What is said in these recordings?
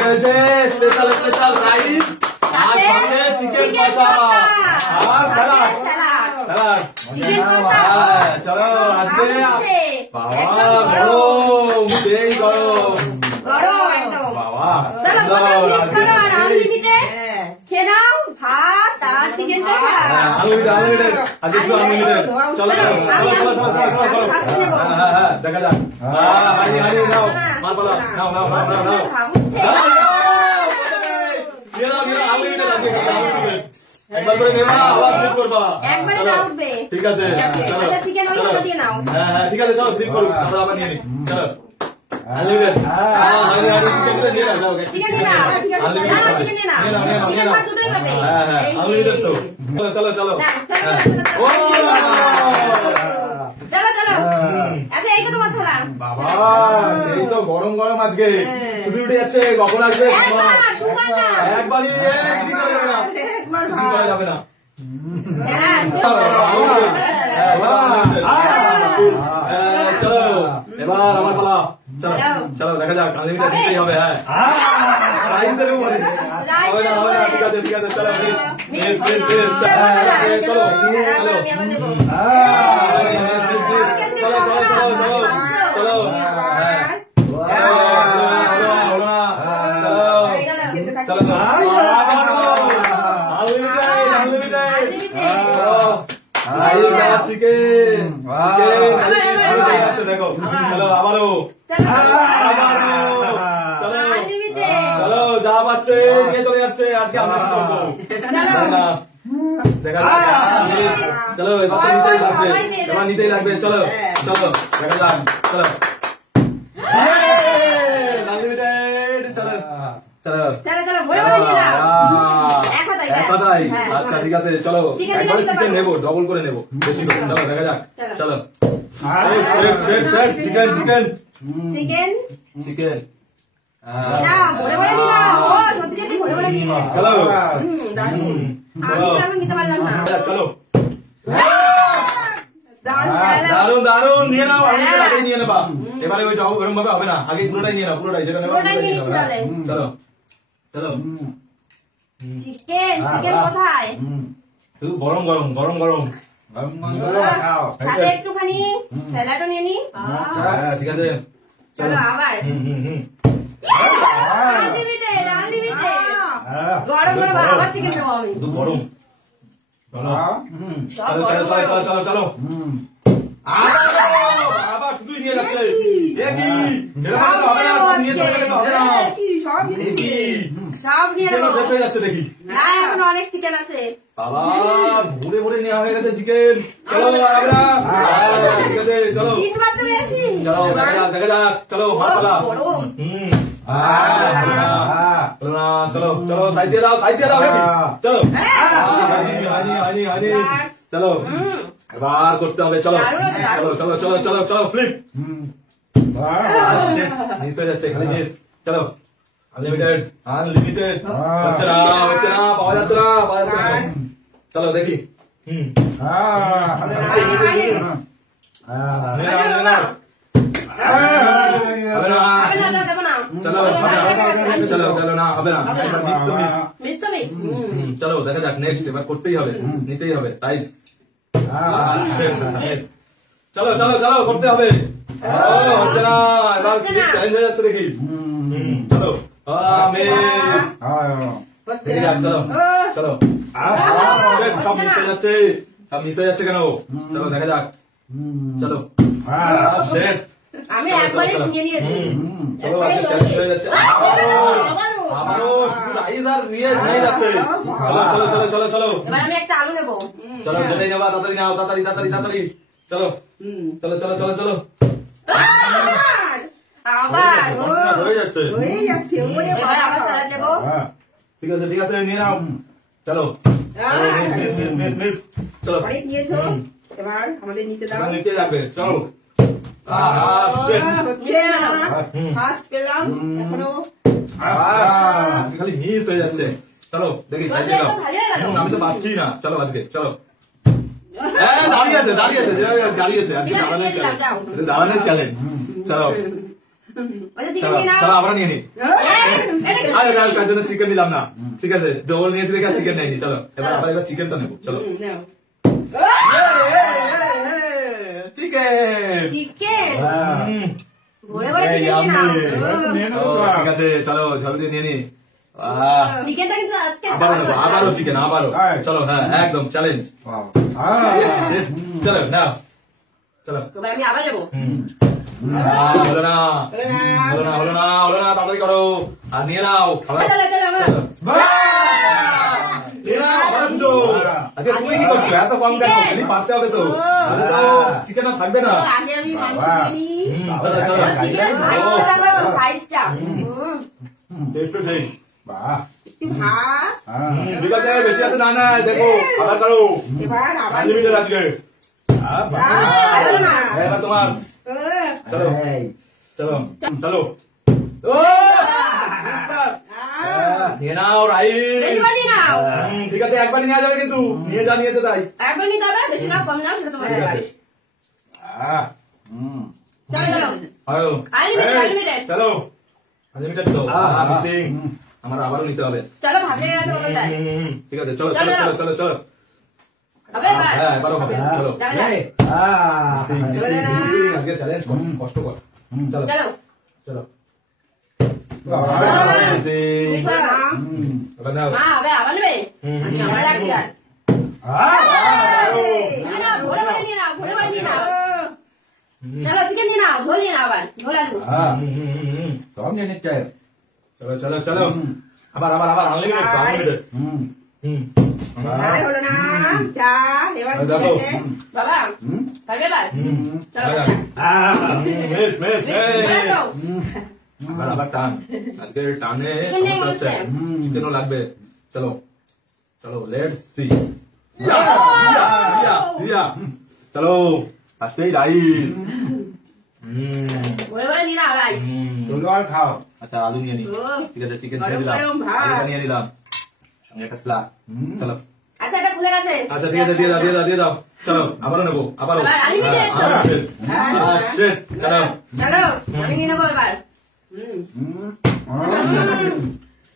আজকে হয়েছে special special rice আর সঙ্গে চিকেন কষা আর স্যালাড স্যালাড চলো আজকে বাবা গরম সেই গরম বাবা খেয়ে নাও ভাত আর চিকেন আনলিমিটেড আজকে একটু আনলিমিটেড চলো দেখা যাক হানি হানি নাও মার বলো নাও নাও নাও নাও নাও আনলিমিটেড আছে একবার করে নেবা আবার ফ্লিপ করবা একবারে না উঠবে ঠিক আছে চলো চিকেন ওইটা দিয়ে নাও হ্যাঁ ঠিক আছে চলো ফ্লিপ করো আমরা আবার নিয়ে নিই চলো আনলিমিটেড হানি হানি চিকেন নিয়ে নাও চিকেন নিয়ে নাও চিকেন নিয়ে নাও চিকেন ভাত দুটোই পাবে হ্যাঁ আনলিমিটেড তো চলো চলো চলো ও চলো চলো আচ্ছা এই কত মাছ হলা বাবা সেই তো গরম গরম আজকে উঠে উঠে যাচ্ছে কখন আসবে একবারই করা যাবে না চলো এবার আমার পালা চলো চলো দেখা যাক আনলিমিটেড দিতেই হবে হ্যাঁ প্রাইস দেবো বলে হবে না হবে না ঠিক আছে চলো প্লিজ চলো চলো চলো চলো চিকেন দেখো চলো আবারও চলো চলো যা পাচ্ছে নিয়ে চলে যাচ্ছে আজকে আমরা কি করবো দেখা যাক চলো এবার নিতেই লাগবে এবার নিতেই লাগবে চলো চলো দেখা যাক চলো আনলিমিটেড চলো চলো আচ্ছা ঠিক আছে চলো একবারে চিকেন নেবো ডবল করে নেবো বেশি করে চলো দেখা যাক চলো চিকেন চিকেন চিকেন চিকেন চলো চলো দারুন দারুন নিয়ে নাও আগে নিয়ে নেবা এবারে ওই ওরকম ভাবে হবে না আগে পুরোটাই নিয়ে নাও পুরোটাই যেটা নেবা চলো চলো চিকেন চিকেন কোথায় গরম গরম গরম গরম সাথে একটুখানি স্যালাডও নিয়ে নি হ্যাঁ ঠিক আছে চলো আবার আনলিমিটেড আনলিমিটেড গরম গরম আবার চিকেন দেবো আমি গরম চলো চলো চলো চলো চলো চলো আবার শুধুই নিয়ে যাচ্ছে হবে না সব নিয়ে চলে গেলে তো হবে না সব নিয়ে নেবো শেষ হয়ে যাচ্ছে দেখি না এখন অনেক চিকেন আছে বাবা ভরে ভরে নেওয়া হয়ে গেছে চিকেন চলো আমরা ঠিক আছে চলো তিনবার তো পেয়েছি চলো দেখা যাক চলো মারপালা চলো চলো সাইড দিয়ে দাও চলো হানি হানি হানি চলো এবার করতে হবে চলো চলো চলো চলো চলো চলো ফ্লিপ মিস হয়ে যাচ্ছে খালি মিস চলো আনলিমিটেড আনলিমিটেড হচ্ছে না পাওয়া যাচ্ছে না চলো দেখি চলো চলো না হবে না চলো দেখা যাক নেক্সট এবার করতেই হবে নিতেই হবে রাইস চলো চলো চলো করতে হবে হচ্ছে না এবার চ্যালেঞ্জ হয়ে যাচ্ছে দেখি চলো চলো চলো সব মিস হয়ে যাচ্ছে সব মিস হয়ে যাচ্ছে কেন চলো দেখা যাক চলো আমি একবারই নিয়ে নিয়েছি চলো আজকে চ্যালেঞ্জ হয়ে যাচ্ছে আবারও শুধু রাইস আর নিয়ে যাচ্ছে চলো চলো চলো চলো চলো এবার আমি একটা আলু নেবো চলো যেটাই নেবা তাড়াতাড়ি নাও তাড়াতাড়ি তাড়াতাড়ি তাড়াতাড়ি চলো চলো চলো চলো চলো আবার হয়ে যাচ্ছে এবার আবার স্যালাড নেবো ঠিক আছে নিয়ে নাও চলো মিস চলো অনেক নিয়েছো এবার আমাদের নিতে দাও নিতে যাবে চলো হচ্ছে ফার্স্ট পেলাম এখনো খালি মিস হয়ে যাচ্ছে চলো দেখি সাইডে দাও আমি তো পাচ্ছি না চলো আজকে চলো দাঁড়িয়েছে দাঁড়িয়েছে আজকে দাঁড়ানোর চ্যালেঞ্জ চলো চলো আমরা নিয়ে নি আরে দাও কার জন্য চিকেন নিলাম না ঠিক আছে ডবল নিয়েছি দেখে চিকেন নেয়নি চলো এবার চিকেনটা নেবো চলো চিকেন চিকেন ভরে ভরে চিকেন নিয়ে নাও ঠিক আছে চলো জলদি নিয়ে নি চিকেনটা কিন্তু আজকে আবারও চিকেন আবারও চলো হ্যাঁ একদম চ্যালেঞ্জ চলো নাও চলো এবার আমি আবার নেবো হলো না হলো না হলো না হলো না তাড়াতাড়ি করো আর নিয়ে নাও খাবার চলো চলো আমার নিয়ে নাও আবার দুটো আচ্ছা তুমি কি করছো এত কম দেখো খালি পারতে হবে তো আরে তো চিকেন আর থাকবে না আগে আমি মাংস নিই চলো চলো চিকেন সাইজটা লাগবে সাইজটা টেস্ট তো সেই একটু ভাত ঠিক আছে বেশি আছে না না দেখো আবার করো এবার আবার আনলিমিটেড আজকে এবার তোমার চলো চলো চলো ও নিয়ে নাও রাইস বেশি নাও ঠিক আছে একবার নিয়ে যাবে কিন্তু নিয়ে যা নিয়েছে তাই একবার নিতে হবে বেশি না কম নাও সেটা তোমার ব্যাপার চলো চলো আনলিমিটেড চলো আনলিমিটেড তো মিসিং আমার আবারও নিতে হবে চলো ভাগে গেছে ওটা ঠিক আছে চলো চলো চলো চলো চলো হবে এবার হ্যাঁ এবারও হবে চলো চলো আজকে চ্যালেঞ্জ কষ্ট কর চলো চলো চলো তুমি তো এবার নাও মা আবার নেবে আমি আবার রাখি আর নিয়ে নাও ভরে ভরে নিয়ে নাও ভরে ভরে নিয়ে নাও চলো চিকেন নিয়ে নাও ঝোল নিয়ে নাও আবার ঝোল আলু চলো চলো চলো আবার আবার আবার আনলিমিটেড আনলিমিটেড আর হলো না যা এবার দেখো বাবা ভাগে এবার চলো মিস মিস চলো আবার আবার টান আজকে টানে চিকেন নেই বলছে চিকেনও লাগবে চলো চলো লেটস সি চলো ফার্স্টেই রাইস ভরে ভরে নিয়ে নাও রাইস খাও আচ্ছা আলু নিয়ে নি ঠিক আছে চিকেন ছেড়ে দিলাম আলুটা নিয়ে নিলাম সঙ্গে একটা স্লাদ চলো আচ্ছা এটা খুলে গেছে আচ্ছা ঠিক আছে দিয়ে দাও দিয়ে দাও দিয়ে দাও চলো আবারও নেবো আবারও এবার unlimited তো। শিট চলো চলো আমি নিয়ে নেবো এবার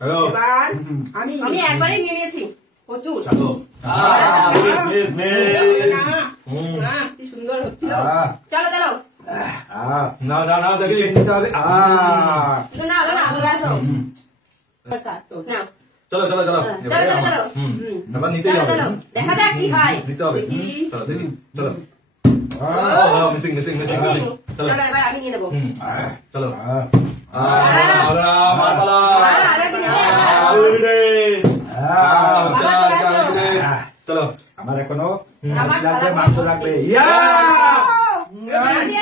চলো এবার আমি আমি একবারই নিয়ে নিয়েছি প্রচুর চলো মিস মিস না কি সুন্দর হচ্ছিল চলো চলো না না না দেখি কিন্তু না হবে না চলে আসো না চলো চলো চলো চলো চলো চলো এবার নিতেই চলো হবে চলো দেখা যাক কি হয় নিতে হবে চলো দেখি চলো মিসিং মিসিং মিসিং চলো চলো এবার আমি নিয়ে নেবো চলো মারপালা আমার এখনো আমার লাগবে খারাপ মাংস লাগছে। লাগবে দিয়ে